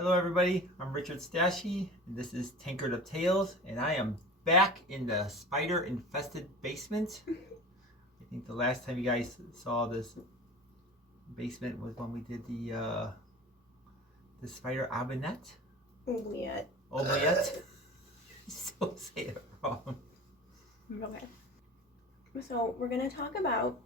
Hello everybody, I'm Richard Stashy, and this is Tinkered Up Tales, and I am back in the spider-infested basement. I think the last time you guys saw this basement was when we did the spider omelette. Omelette. Omelette? So say it wrong. Okay. So we're going to talk about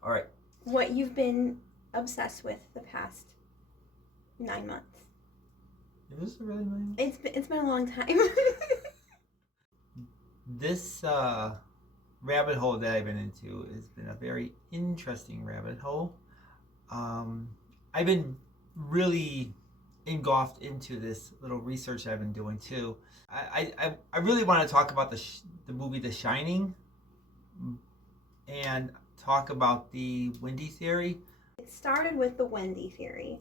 Alright. what you've been obsessed with the past 9 months. Is this really 9 months? It's been a long time. This rabbit hole that I've been into has been a very interesting rabbit hole. I've been really engulfed into this little research I've been doing too. I really want to talk about the movie The Shining and talk about the Wendy Theory. It started with the Wendy Theory.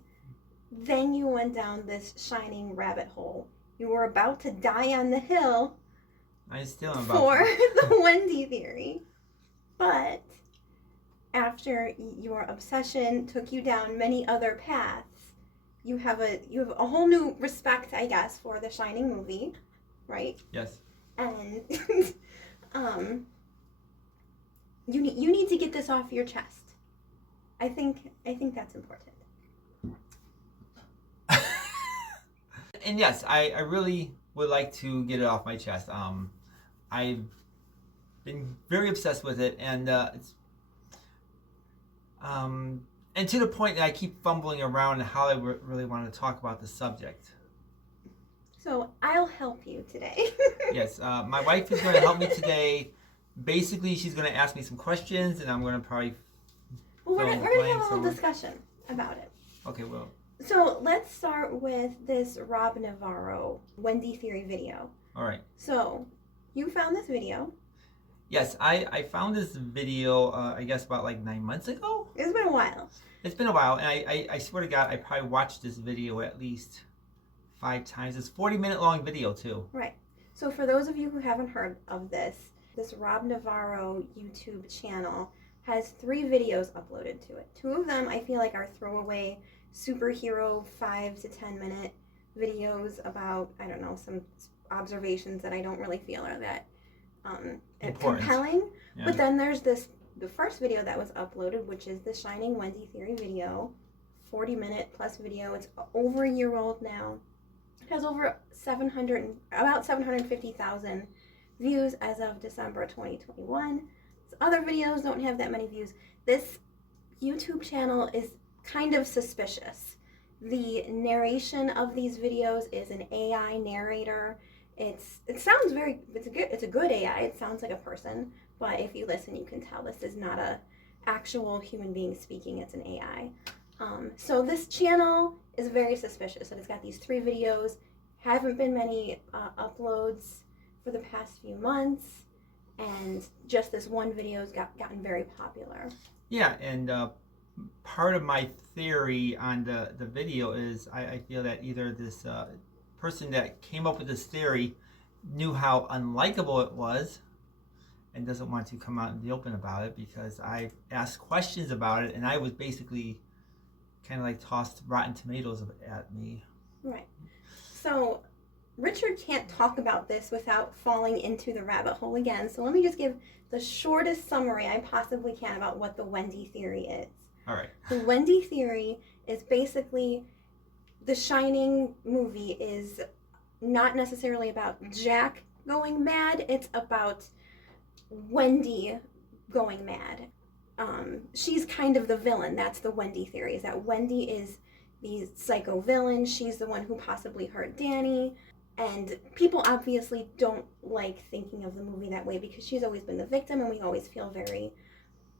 Then you went down this Shining rabbit hole. You were about to die on the hill I still am about for the Wendy Theory. But after your obsession took you down many other paths, you have a whole new respect, I guess, for the Shining movie, right? Yes. And you need to get this off your chest. I think that's important. And yes, I really would like to get it off my chest. I've been very obsessed with it, and it's and to the point that I keep fumbling around how I really want to talk about the subject. So I'll help you today. Yes, my wife is going to help me today. Basically, she's going to ask me some questions, and I'm going to probably. Well, we're going to have a little discussion about it. Okay, well. So let's start with this Rob Navarro Wendy Theory video. All right. So you found this video. Yes, I found this video, I guess about like 9 months ago. It's been a while. It's been a while, and I swear to God, I probably watched this video at least 5 times. It's a 40-minute long video too. Right. So for those of you who haven't heard of this Rob Navarro YouTube channel has 3 videos uploaded to it. 2 of them I feel like are throwaway superhero 5 to 10 minute videos about, I don't know, some observations that I don't really feel are that compelling. Yeah. But then there's the first video that was uploaded, which is the Shining Wendy Theory video, 40-minute plus video. It's over a year old now. It has about 750,000 views as of December 2021. Other videos don't have that many views. This YouTube channel is kind of suspicious. The narration of these videos is an AI narrator. It's a good AI. It sounds like a person, but if you listen, you can tell this is not a actual human being speaking. It's an AI. So this channel is very suspicious. And it's got these 3 videos. Haven't been many uploads for the past few months, and just this one video has gotten very popular. Yeah, and part of my theory on the video is I feel that either this person that came up with this theory knew how unlikable it was and doesn't want to come out in the open about it, because I asked questions about it and I was basically kind of like tossed rotten tomatoes at me. Right. So Richard can't talk about this without falling into the rabbit hole again. So let me just give the shortest summary I possibly can about what the Wendy Theory is. All right. The Wendy Theory is basically, the Shining movie is not necessarily about Jack going mad. It's about Wendy going mad. She's kind of the villain. That's the Wendy Theory, is that Wendy is the psycho villain. She's the one who possibly hurt Danny. And people obviously don't like thinking of the movie that way, because she's always been the victim and we always feel very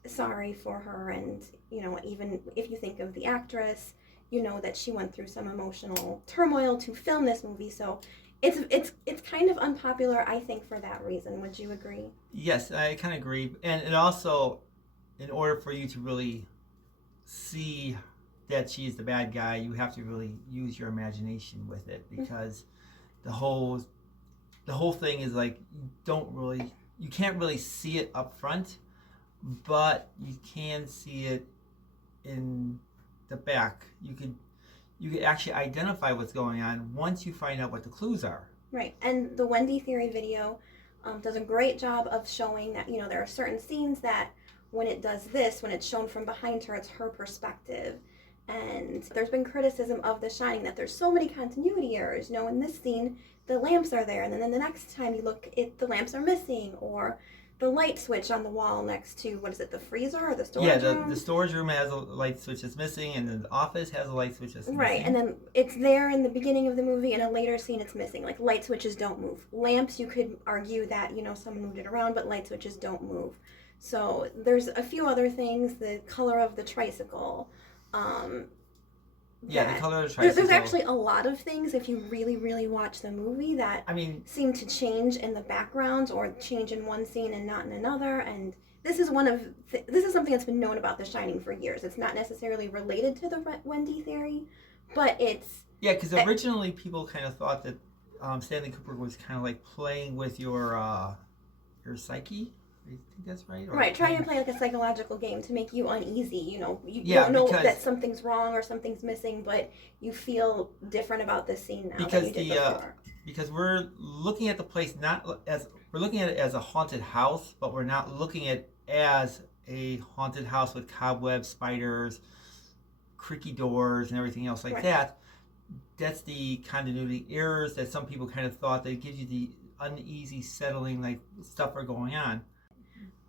sorry for her. And, you know, even if you think of the actress, you know that she went through some emotional turmoil to film this movie. So it's kind of unpopular, I think, for that reason. Would you agree? Yes, I kind of agree. And it also, in order for you to really see that she's the bad guy, you have to really use your imagination with it, because the whole thing is like you can't really see it up front, but you can see it in the back. you can actually identify what's going on once you find out what the clues are. Right, and the Wendy Theory video does a great job of showing that, there are certain scenes that when it does this, when it's shown from behind her, it's her perspective. And there's been criticism of The Shining that there's so many continuity errors. In this scene, the lamps are there, and then the next time you look, the lamps are missing, or the light switch on the wall next to, the freezer or the storage room? Yeah, the storage room has a light switch that's missing, and then the office has a light switch that's missing. Right, and then it's there in the beginning of the movie, in a later scene it's missing. Like, light switches don't move. Lamps, you could argue that, someone moved it around, but light switches don't move. So there's a few other things, the color of the tricycle. The color of the tricycle. There's actually a lot of things, if you really, really watch the movie, that seem to change in the background or change in one scene and not in another. And this is something that's been known about The Shining for years. It's not necessarily related to the Wendy Theory, but it's... Yeah, because originally people kind of thought that Stanley Kubrick was kind of like playing with your psyche. I think that's right. Right, trying to play like a psychological game to make you uneasy. You don't know that something's wrong or something's missing, but you feel different about this scene now than you did before. Because we're looking at the place we're looking at it as a haunted house, but we're not looking at it as a haunted house with cobwebs, spiders, creaky doors, and everything else like that. That's the continuity errors that some people kind of thought that gives you the uneasy, settling, like stuff are going on.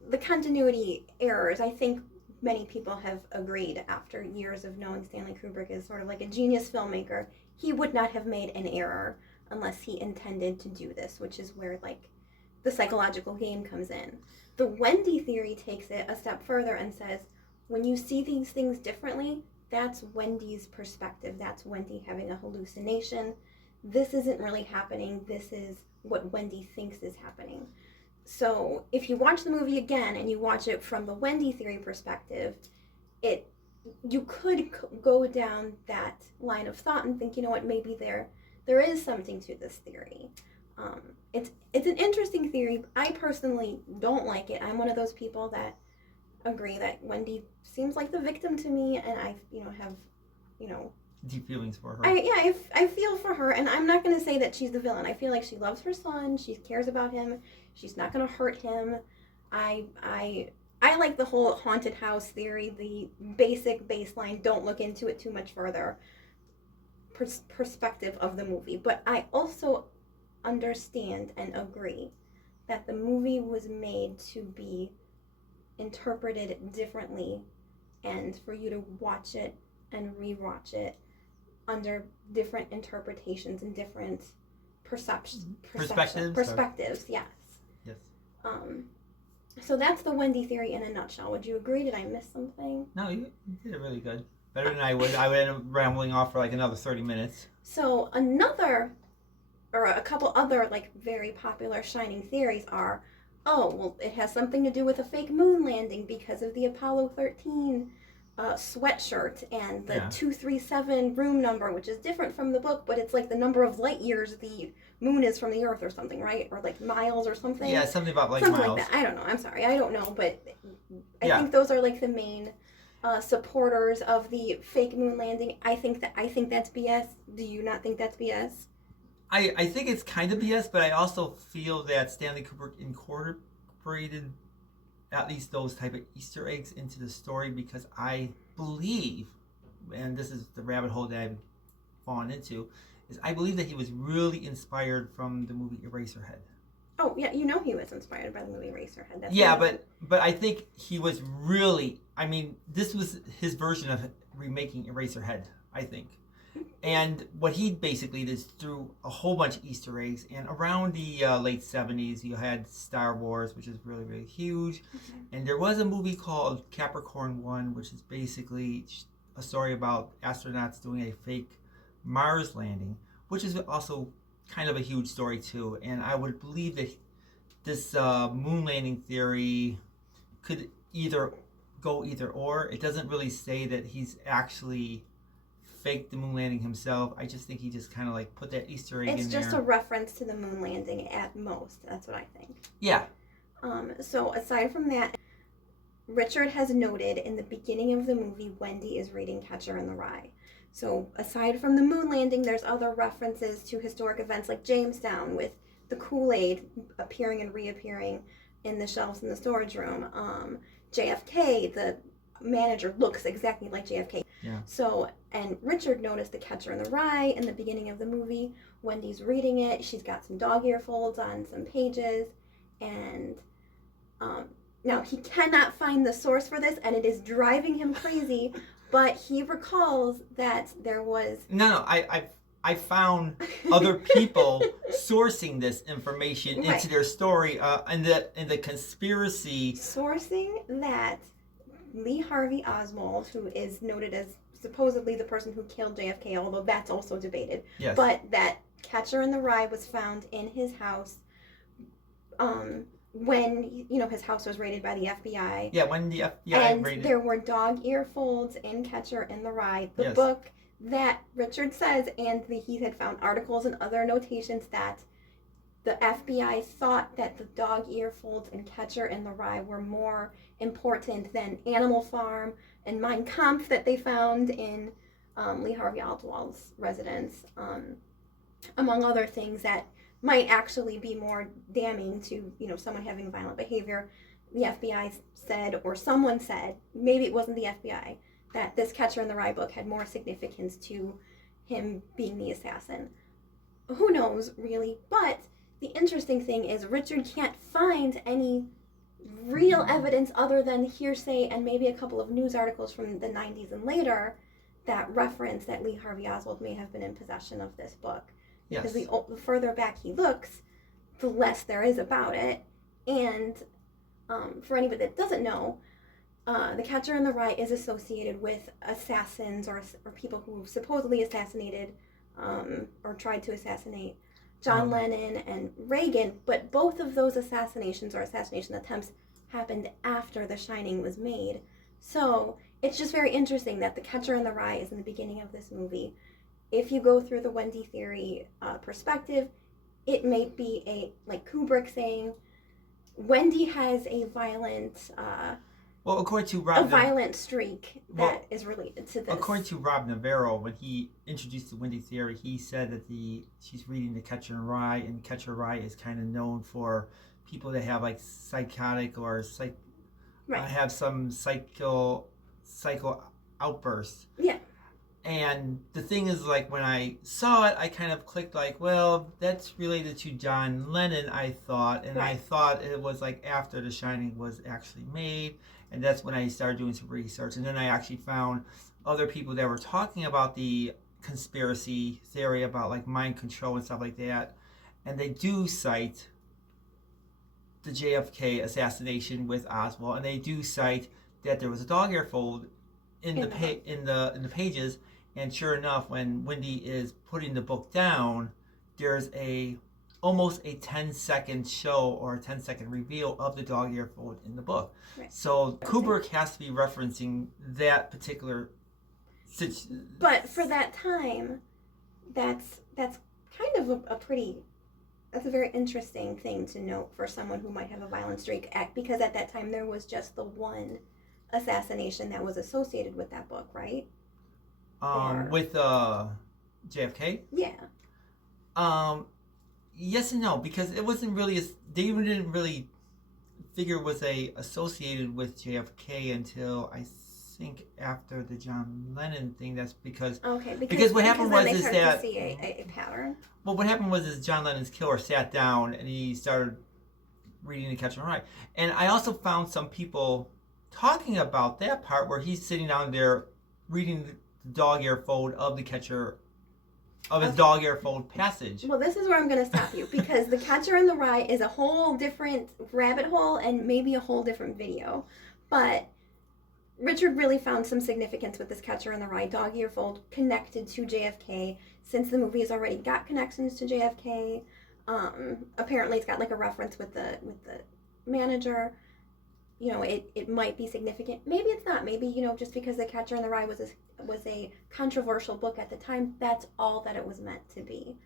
The continuity errors, I think many people have agreed after years of knowing Stanley Kubrick is sort of like a genius filmmaker. He would not have made an error unless he intended to do this, which is where the psychological game comes in. The Wendy Theory takes it a step further and says, when you see these things differently, that's Wendy's perspective. That's Wendy having a hallucination. This isn't really happening. This is what Wendy thinks is happening. So if you watch the movie again and you watch it from the Wendy Theory perspective, you could go down that line of thought and think, maybe there is something to this theory. It's an interesting theory. I personally don't like it. I'm one of those people that agree that Wendy seems like the victim to me, and I have deep feelings for her. I feel for her, and I'm not going to say that she's the villain. I feel like she loves her son. She cares about him. She's not going to hurt him. I like the whole haunted house theory, the basic baseline, don't look into it too much further perspective of the movie. But I also understand and agree that the movie was made to be interpreted differently, and for you to watch it and rewatch it under different interpretations and different perspectives. Yes. So that's the Wendy Theory in a nutshell. Would you agree? Did I miss something? No, you did it really good. Better than I would. I would end up rambling off for another 30 minutes. So a couple other very popular Shining theories are, it has something to do with a fake moon landing because of the Apollo 13 sweatshirt and the 237 room number, which is different from the book, but it's the number of light years the moon is from the Earth or something, right? Or miles or something. Yeah, something about something miles. Like that. I don't know. I'm sorry. I don't know, but I think those are the main supporters of the fake moon landing. I think that's BS. Do you not think that's BS? I think it's kind of BS, but I also feel that Stanley Kubrick incorporated at least those type of Easter eggs into the story, because I believe, and this is the rabbit hole that I've fallen into, is I believe that he was really inspired from the movie Eraserhead. Oh, yeah, he was inspired by the movie Eraserhead. That's but I think he was really, this was his version of remaking Eraserhead, I think. And what he basically did is threw a whole bunch of Easter eggs. And around the late 70s, you had Star Wars, which is really, really huge. Mm-hmm. And there was a movie called Capricorn 1, which is basically a story about astronauts doing a fake Mars landing, which is also kind of a huge story too. And I would believe that this moon landing theory could either go either or. It doesn't really say that he's actually faked the moon landing himself. I just think he just kind of put that Easter egg in there. It's just a reference to the moon landing at most. That's what I think. Yeah. So aside from that, Richard has noted in the beginning of the movie, Wendy is reading Catcher in the Rye. So aside from the moon landing, there's other references to historic events like Jamestown with the Kool-Aid appearing and reappearing in the shelves in the storage room. JFK, the manager looks exactly like JFK. Yeah. So, and Richard noticed The Catcher in the Rye in the beginning of the movie. Wendy's reading it. She's got some dog ear folds on some pages. And now he cannot find the source for this, and it is driving him crazy. But he recalls that there was... No, I found other people sourcing this information Right. into their story, and the conspiracy. Sourcing that Lee Harvey Oswald, who is noted as supposedly the person who killed JFK, although that's also debated, Yes. but that Catcher in the Rye was found in his house when, his house was raided by the FBI. Yeah, when the FBI And raided. there were dog ear folds in Catcher in the Rye, the Yes. book that Richard says, and he had found articles and other notations that the FBI thought that the dog ear folds in Catcher in the Rye were more important than Animal Farm and Mein Kampf that they found in Lee Harvey Oswald's residence, among other things that might actually be more damning to, someone having violent behavior. The FBI said, or someone said, maybe it wasn't the FBI, that this Catcher in the Rye book had more significance to him being the assassin. Who knows, really? But the interesting thing is Richard can't find any real evidence other than hearsay and maybe a couple of news articles from the 90s and later that reference that Lee Harvey Oswald may have been in possession of this book. Yes. Because the further back he looks, the less there is about it. And for anybody that doesn't know, The Catcher in the Rye is associated with assassins or people who supposedly assassinated or tried to assassinate John Lennon and Reagan, but both of those assassinations or assassination attempts happened after The Shining was made. So it's just very interesting that The Catcher in the Rye is in the beginning of this movie. If you go through the Wendy Theory perspective, it may be like Kubrick saying, Wendy has a violent... Well, according to Rob, violent streak that is related to this. According to Rob Navarro, when he introduced the Wendy Theory, he said that she's reading The Catcher in Rye, and Catcher in Rye is kind of known for people that have like psychotic or have some psycho outbursts. Yeah. And the thing is, like, when I saw it, I kind of clicked like, well, that's related to John Lennon, I thought, and I thought it was like after The Shining was actually made. And that's when I started doing some research. And then I actually found other people that were talking about the conspiracy theory about like mind control and stuff like that. And they do cite the JFK assassination with Oswald. And they do cite that there was a dog ear fold in the pages. And sure enough, when Wendy is putting the book down, there's almost a 10-second show or a 10-second reveal of the dog ear fold in the book. Right. So Kubrick has to be referencing that particular situation. But for that time, that's kind of that's a very interesting thing to note for someone who might have a violent streak, because at that time there was just the one assassination that was associated with that book, right? With JFK? Yeah. Yes and no, because it wasn't really they didn't really figure it was associated with JFK until I think after the John Lennon thing. That's because what happened was they started that to see a pattern. Well, what happened was John Lennon's killer sat down and he started reading The Catcher in the Rye, and I also found some people talking about that part where he's sitting down there reading the dog ear fold of the Catcher. Of his dog ear fold passage. Well, this is where I'm going to stop you, because The Catcher in the Rye is a whole different rabbit hole and maybe a whole different video. But Richard really found some significance with this Catcher in the Rye dog ear fold connected to JFK, since the movie has already got connections to JFK. Apparently, it's got like a reference with the manager. It might be significant. Maybe it's not. Maybe, just because The Catcher in the Rye was a controversial book at the time, that's all that it was meant to be.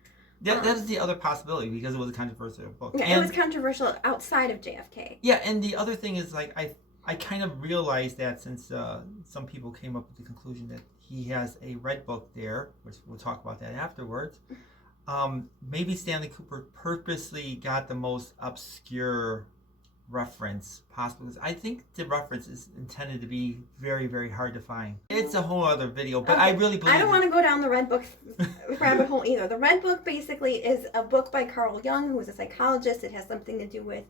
That is the other possibility, because it was a controversial book. Yeah, it was controversial outside of JFK. Yeah, and the other thing is, like, I kind of realized that since some people came up with the conclusion that he has a red book there, which we'll talk about that afterwards. Maybe Stanley Kubrick purposely got the most obscure reference possible. I think the reference is intended to be very, very hard to find. It's a whole other video, but okay. I really believe... I don't want to go down the red book rabbit hole either. The red book basically is a book by Carl Jung, who is a psychologist. It has something to do with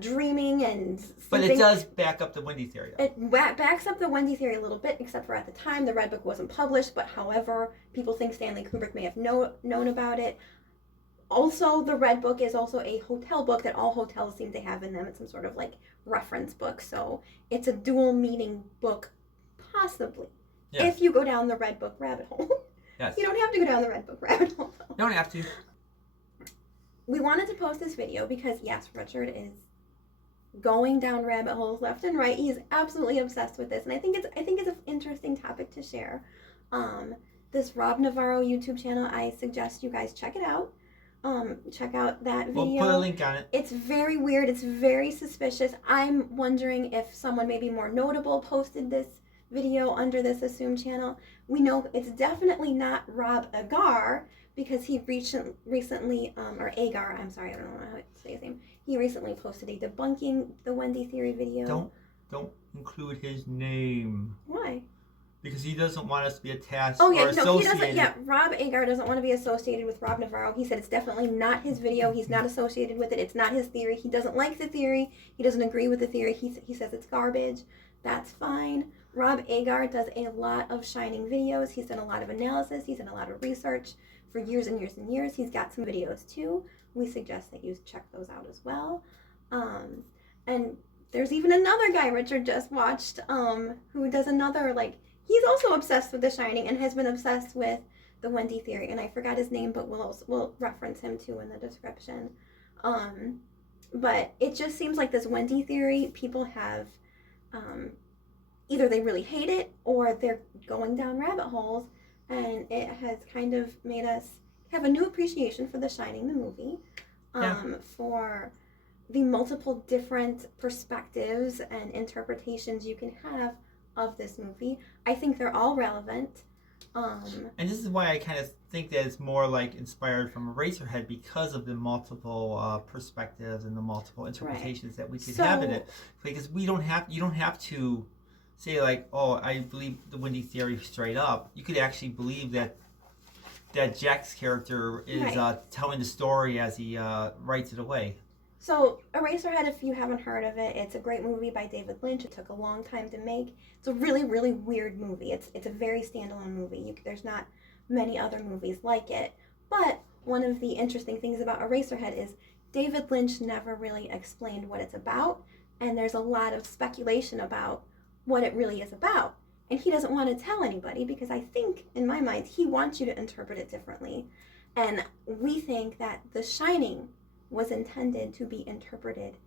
dreaming and sleeping. But it does back up the Wendy Theory. It backs up the Wendy Theory a little bit, except for at the time the red book wasn't published, but however, people think Stanley Kubrick may have known about it. Also, the red book is also a hotel book that all hotels seem to have in them. It's some sort of like reference book, so it's a dual meaning book, possibly. Yes. If you go down the red book rabbit hole. Yes. You don't have to go down the red book rabbit hole, though. You don't have to. We wanted to post this video because, yes, Richard is going down rabbit holes left and right. He's absolutely obsessed with this, and I think it's an interesting topic to share. This Rob Navarro YouTube channel, I suggest you guys check it out. Check out that video. We'll put a link on it. It's very weird. It's very suspicious. I'm wondering if someone maybe more notable posted this video under this assumed channel. We know it's definitely not Rob Ager, because he recently, or Ager, I'm sorry, I don't know how to say his name. He recently posted a debunking the Wendy Theory video. Don't include his name. Why? Because he doesn't want us to be attached or associated. No, he doesn't. Yeah, Rob Ager doesn't want to be associated with Rob Navarro. He said it's definitely not his video. He's not associated with it. It's not his theory. He doesn't like the theory. He doesn't agree with the theory. He says it's garbage. That's fine. Rob Ager does a lot of Shining videos. He's done a lot of analysis. He's done a lot of research for years and years and years. He's got some videos too. We suggest that you check those out as well. And there's even another guy Richard just watched who does another, like, he's also obsessed with The Shining and has been obsessed with the Wendy Theory. And I forgot his name, but we'll reference him too in the description. But it just seems like this Wendy Theory, people have either they really hate it or they're going down rabbit holes. And it has kind of made us have a new appreciation for The Shining, the movie, for the multiple different perspectives and interpretations you can have of this movie. I think they're all relevant. And this is why I kind of think that it's more like inspired from Eraserhead, because of the multiple perspectives and the multiple interpretations that we could have in it. Because you don't have to say like, oh, I believe the Wendy Theory straight up. You could actually believe that Jack's character is telling the story as he writes it away. So Eraserhead, if you haven't heard of it, it's a great movie by David Lynch. It took a long time to make. It's a really, really weird movie. It's a very standalone movie. There's not many other movies like it. But one of the interesting things about Eraserhead is David Lynch never really explained what it's about, and there's a lot of speculation about what it really is about. And he doesn't want to tell anybody because I think, in my mind, he wants you to interpret it differently. And we think that The Shining was intended to be interpreted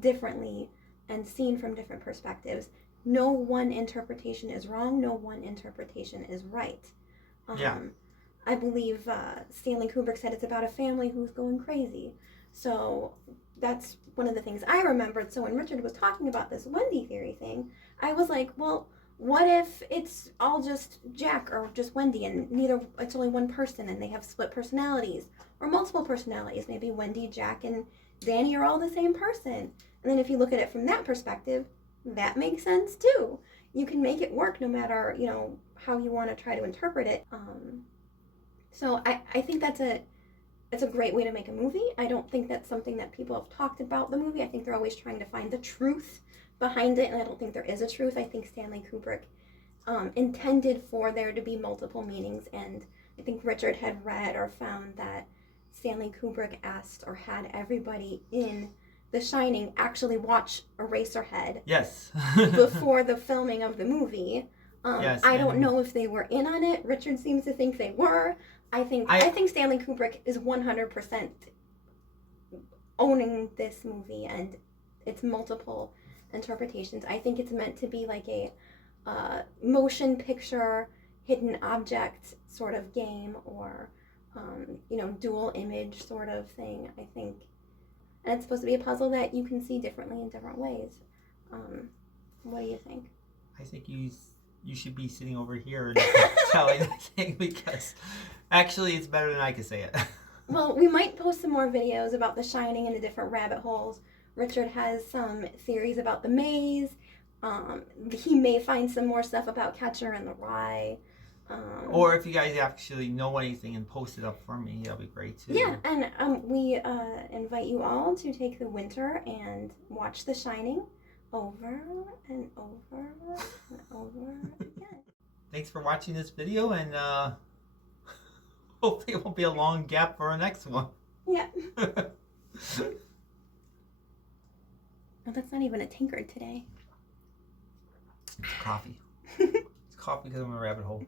differently and seen from different perspectives. No one interpretation is wrong. No one interpretation is right. I believe Stanley Kubrick said it's about a family who's going crazy. So that's one of the things I remembered. So when Richard was talking about this Wendy Theory thing, I was like, well, what if it's all just Jack or just Wendy and it's only one person and they have split personalities or multiple personalities? Maybe Wendy, Jack, and Danny are all the same person. And then if you look at it from that perspective, that makes sense too. You can make it work no matter, how you want to try to interpret it. So I think that's a great way to make a movie. I don't think that's something that people have talked about the movie. I think they're always trying to find the truth behind it, and I don't think there is a truth. I think Stanley Kubrick intended for there to be multiple meanings, and I think Richard had read or found that Stanley Kubrick asked or had everybody in The Shining actually watch Eraserhead. Yes. before the filming of the movie. Yes, I don't know if they were in on it. Richard seems to think they were. I think Stanley Kubrick is 100% owning this movie and its multiple interpretations. I think it's meant to be like a motion picture hidden object sort of game, or dual image sort of thing, I think. And it's supposed to be a puzzle that you can see differently in different ways. What do you think? I think you should be sitting over here and telling the thing, because actually it's better than I could say it. Well, we might post some more videos about The Shining and the different rabbit holes. Richard has some theories about the maze. He may find some more stuff about Catcher in the Rye. Or if you guys actually know anything and post it up for me, that'll be great too. Yeah, and we invite you all to take the winter and watch The Shining over and over and over again. Thanks for watching this video, and hopefully it won't be a long gap for our next one. Yeah. Oh, that's not even a tankard today. It's coffee. It's coffee because I'm in a rabbit hole.